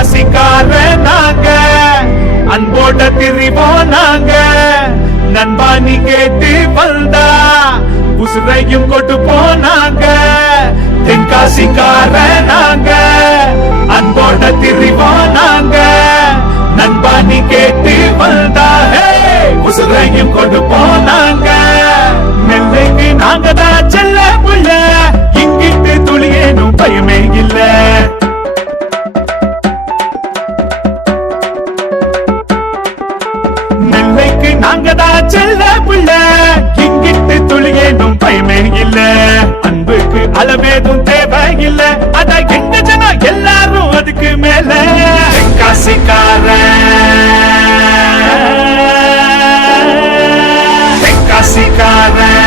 தென்காசிக்கார நாங்க அன்போட திரிவோம் நாங்க நண்பா நீ கேட்டு வந்தா உசுரையும் கொண்டு போனாங்க தென்காசிக்கார நாங்க அன்போட திரிவோம் நாங்க நண்பா நீ கேட்டு வந்தா உசுரையும் கொண்டு போனாங்க நெல்லைக்கு நாங்க தான் செல்ல புள்ள இங்கிட்டு துளியேனும் பயமே இல்ல நெல்லைக்கு நாங்க தான் செல்ல புள்ள இங்கிட்டு துளியேனும் பயமே இல்ல அன்புக்கு அளவேதும் தேவையில்ல அத எங்க ஜனம் எல்லாரும் அதுக்கு மேல தென்காசிக்காரன் தென்காசிக்காரன்